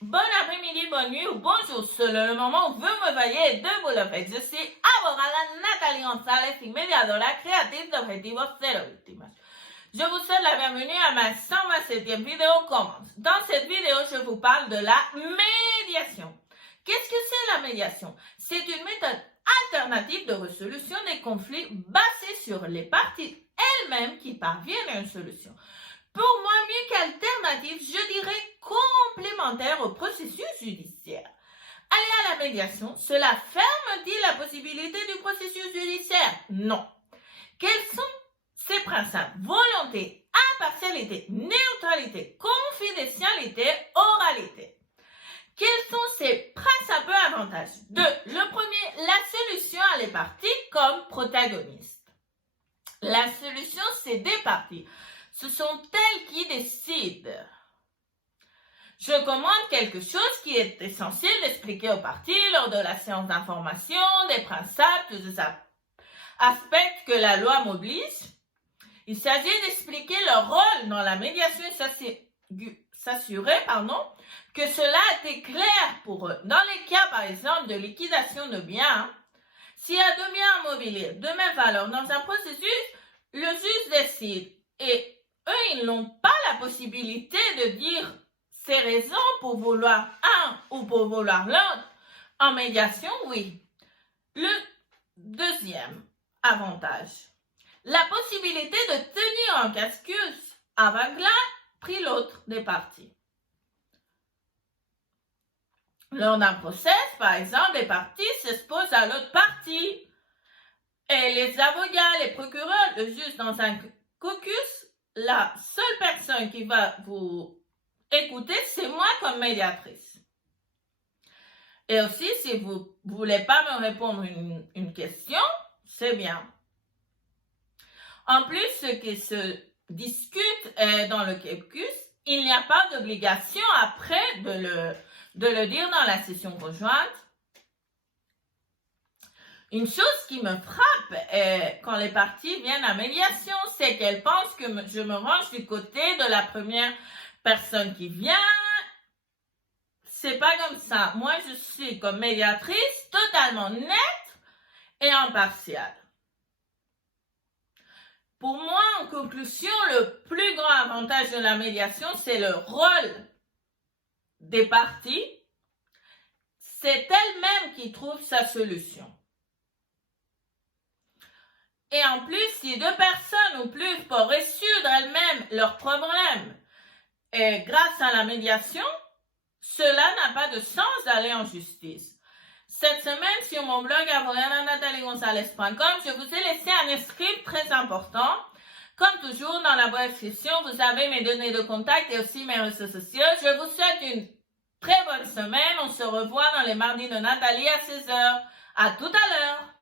Bon après-midi, bonne nuit ou bonjour, selon le moment où vous me voyez de vous le faites. Je suis abogada Nathalie González y mediadora créative d'Objetivos Cero Víctimas. Je vous souhaite la bienvenue à ma 127e vidéo commence. Dans cette vidéo, je vous parle de la médiation. Qu'est-ce que c'est la médiation? C'est une méthode alternative de résolution des conflits basée sur les parties elles-mêmes qui parviennent à une solution. Pour moi, mieux qu'alternative, je dirais complémentaire au processus judiciaire. Aller à la médiation, cela ferme-t-il la possibilité du processus judiciaire? Non. Quels sont ses principes? Volonté, impartialité, neutralité, confidentialité, oralité. Quels sont ses principaux avantages? 2. Le premier, la solution à les parties comme protagonistes. La solution, c'est des parties. Ce sont elles qui décident. Je commande quelque chose qui est essentiel d'expliquer aux parties lors de la séance d'information, des principes, des aspects que la loi m'oblige. Il s'agit d'expliquer leur rôle dans la médiation et s'assurer que cela était clair pour eux. Dans les cas, par exemple, de liquidation de biens, s'il y a deux biens immobiliers de même valeur dans un processus, le juge décide et eux, ils n'ont pas la possibilité de dire ces raisons pour vouloir un ou pour vouloir l'autre. En médiation, oui. Le deuxième avantage, la possibilité de tenir en excuse avec l'un pris l'autre des parties. Lors d'un procès, par exemple, les parties s'exposent à l'autre partie. Et les avocats, les procureurs, le juge dans un caucus, la seule personne qui va vous écouter, c'est moi comme médiatrice. Et aussi, si vous ne voulez pas me répondre une question, c'est bien. En plus, ce qui se discute dans le caucus, il n'y a pas d'obligation après de le dire dans la session conjointe. Une chose qui me frappe quand les parties viennent à médiation, c'est qu'elles pensent que je me range du côté de la première personne qui vient. C'est pas comme ça. Moi, je suis comme médiatrice totalement nette et impartiale. Pour moi, en conclusion, le plus grand avantage de la médiation, c'est le rôle des parties. C'est elle-même qui trouve sa solution. Et en plus, si deux personnes ou plus peuvent résoudre elles-mêmes leurs problèmes et grâce à la médiation, cela n'a pas de sens d'aller en justice. Cette semaine, sur mon blog abogadaNathalieGonzalez.com, je vous ai laissé un script très important. Comme toujours, dans la boîte de description, vous avez mes données de contact et aussi mes réseaux sociaux. Je vous souhaite une très bonne semaine. On se revoit dans les mardis de Nathalie à 16h. À tout à l'heure.